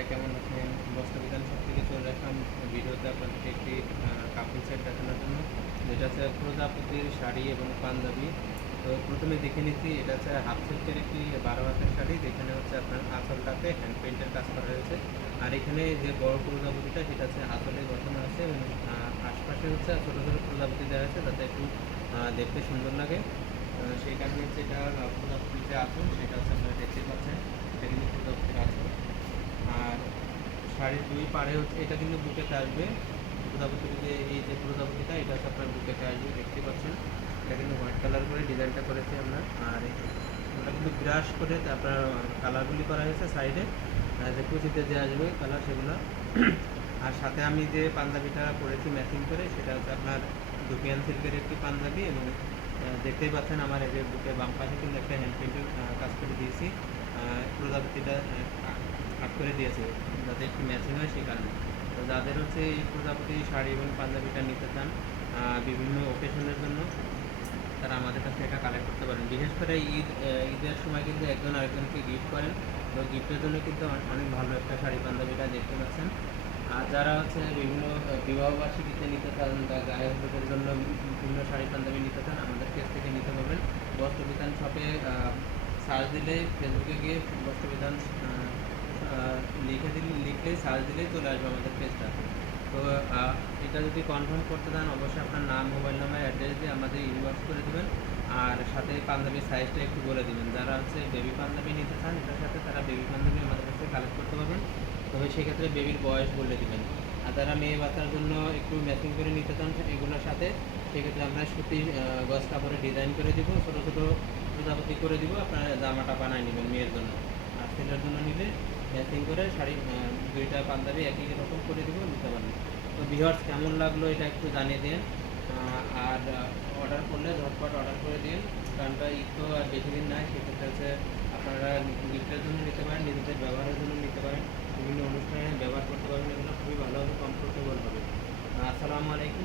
সবাই কেমন আছেন? বস্ত্রবিতান শপ থেকে চলে আসলাম ভিডিওতে আপনাদেরকে একটি কাপড় সেট দেখানোর জন্য, যেটা হচ্ছে প্রজাপতির শাড়ি এবং পাঞ্জাবি। তো প্রথমে দেখে নিচ্ছি, এটা হচ্ছে হাফ সিল্কের একটি 12 হাতের শাড়ি, যেখানে হচ্ছে আপনার আঁচলটাতে হ্যান্ড পেইন্টের কাজ করা হয়েছে। আর এখানে যে বড় প্রজাপতিটা সেটা হচ্ছে আঁচলে বসানো আছে এবং আশপাশে হচ্ছে ছোটো ছোটো প্রজাপতি দেওয়া আছে, যাতে একটু দেখতে সুন্দর লাগে। সেই কারণে হচ্ছে এটা প্রজাপতির যে আঁচল সেটা হচ্ছে আপনারা দেখতে পাচ্ছেন, এটা কিন্তু প্রজাপতির আঁচল। আর শাড়ির দুই পাড়ে হচ্ছে এটা কিন্তু বুকেতে আসবে। প্রজাপতির যে এই যে প্রজাপতিটা, এটা হচ্ছে আপনার বুকেতে আসবে, দেখতে পাচ্ছেন। এটা কিন্তু হোয়াইট কালার করে ডিজাইনটা করেছি আমরা। আর ওটা কিন্তু ব্রাশ করে আপনার কালারগুলি করা হয়েছে সাইডে, যে কুচিতে যে আসবে কালার সেগুলো। আর সাথে আমি যে পাঞ্জাবিটা পরেছি ম্যাচিং করে, সেটা হচ্ছে আপনার দুপিয়ান সিল্কের একটি পাঞ্জাবি। এবং দেখতেই পাচ্ছেন আমার এই যে বুকে বাম পাশে কিন্তু একটা হ্যান্ড প্রিন্টের কাজ করে দিয়েছি, প্রজাপতিটা আট করে দিয়েছে যাতে একটু ম্যাচিং হয়, সেই কারণে। তো যাদের হচ্ছে এই প্রজাপতি শাড়ি এবং পাঞ্জাবিটা নিতে চান বিভিন্ন ওকেশনের জন্য, তারা আমাদের কাছে এটা কালেক্ট করতে পারেন। বিশেষ করে ঈদের সময় কিন্তু একজন আরেকজনকে গিফট করেন, তো গিফটের জন্য কিন্তু অনেক ভালো একটা শাড়ি পাঞ্জাবিটা দেখতে পাচ্ছেন। আর যারা হচ্ছে বিভিন্ন বিবাহবার্ষিকীতে নিতে চান বা গায়ে হলুদের জন্য বিভিন্ন শাড়ি পাঞ্জাবি নিতে চান, আমাদের কাছ থেকে নিতে পারবেন। বস্ত্রবিতান শপে সার্চ দিলে, ফেসবুকে গিয়ে বস্ত্রবিতান লিখলেই সার্চ দিলেই চলে আসবে আমাদের পেজটা। তো এটা যদি কনফার্ম করতে চান, অবশ্যই আপনার নাম, মোবাইল নাম্বার, অ্যাড্রেস দিয়ে আমাদের ইনবক্স করে দেবেন। আর সাথে পাঞ্জাবির সাইজটা একটু বলে দেবেন। যারা হচ্ছে বেবি পাঞ্জাবি নিতে চান এটার সাথে, তারা বেবি পাঞ্জাবি আমাদের কাছে কালেক্ট করতে পারবেন, তবে সেক্ষেত্রে বেবির বয়স বলে দেবেন। আর যারা মেয়ে বাচ্চার জন্য একটু ম্যাচিং করে নিতে চান এগুলোর সাথে, সেক্ষেত্রে আমরা সুতি গজ কাপড়ে ডিজাইন করে দিব, ছোটো ছোটো প্রজাপতি করে দিব, আপনারা জামাটা বানায় নেবেন মেয়ের জন্য। আর ছেলের জন্য নিলে ম্যাচিং করে শাড়ি দুইটা পাঞ্জাবি একই রকম করে দিব, নিতে পারবেন। তো ভিউয়ার্স কেমন লাগলো এটা একটু জানিয়ে দিন। আর অর্ডার করলে ঝটপট অর্ডার করে দিন, কারণ ঈদ তো আর বেশি দিন নাই। সেক্ষেত্রে হচ্ছে আপনারা গিফটের জন্য নিতে পারেন, নিজেদের ব্যবহারের জন্য নিতে পারেন, বিভিন্ন অনুষ্ঠানে ব্যবহার করতে পারবেন। এগুলো খুবই ভালো হবে, কমফোর্টেবল হবে। আসসালামু আলাইকুম।